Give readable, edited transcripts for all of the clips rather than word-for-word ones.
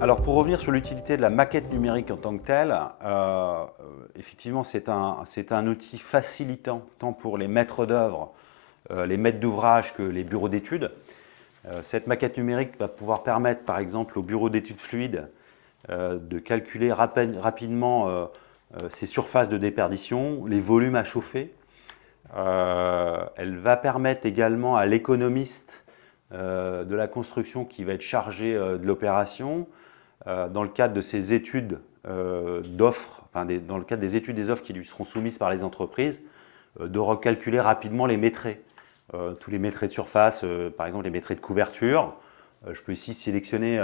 Alors pour revenir sur l'utilité de la maquette numérique en tant que telle, effectivement c'est un outil facilitant tant pour les maîtres d'œuvre, les maîtres d'ouvrage que les bureaux d'études. Cette maquette numérique va pouvoir permettre par exemple au bureau d'études fluides de calculer rapidement ses surfaces de déperdition, les volumes à chauffer. Elle va permettre également à l'économiste de la construction qui va être chargé de l'opération, dans le cadre de ses études d'offres, dans le cadre des études des offres qui lui seront soumises par les entreprises, de recalculer rapidement les métraits. Tous les métraits de surface, par exemple les métraits de couverture. Je peux ici sélectionner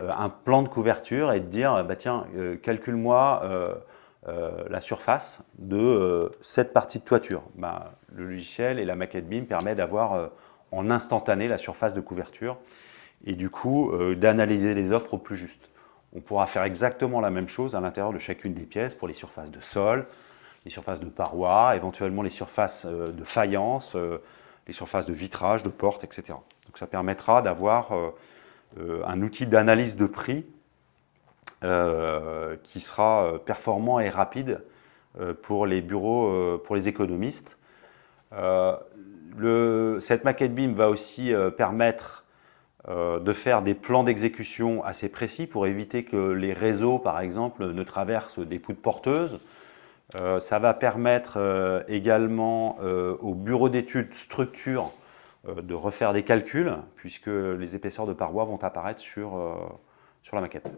un plan de couverture et te dire, bah tiens, calcule-moi la surface de cette partie de toiture. Bah, le logiciel et la maquette BIM permettent d'avoir en instantané la surface de couverture et du coup d'analyser les offres au plus juste. On pourra faire exactement la même chose à l'intérieur de chacune des pièces pour les surfaces de sol, les surfaces de parois, éventuellement les surfaces de faïence, les surfaces de vitrage, de portes, etc. Donc ça permettra d'avoir un outil d'analyse de prix qui sera performant et rapide pour les bureaux, pour les économistes. Cette maquette BIM va aussi permettre de faire des plans d'exécution assez précis pour éviter que les réseaux, par exemple, ne traversent des poutres porteuses. Ça va permettre également au bureau d'études structure de refaire des calculs, puisque les épaisseurs de parois vont apparaître sur la maquette.